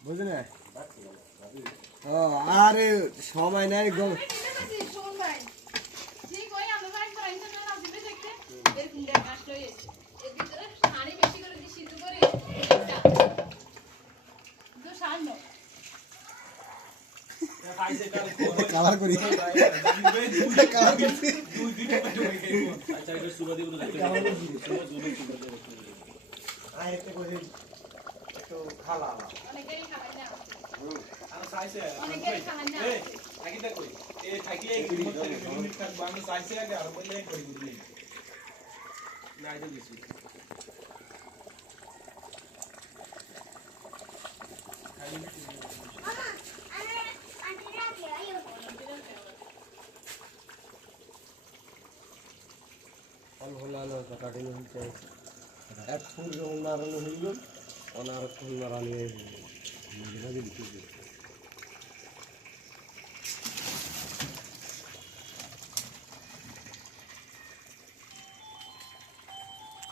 বুঝলি না? ও আরে সময় নাই গো। কালার করি কালার করছি আচ্ছা এটা সুবা দিব না আই একটা করে একটু খালা অনেকেই খায় না আর সাইছে অনেকেই খায় না এই থাকিতে কই এই থাকিলে মিনিট থাকবো আমি সাইছে আগে আর বললে কই দিলি না এটা দিছি হলো কাটাটি হইছে এক ফুল মারানো হইল অনার ফুল মারানো হইল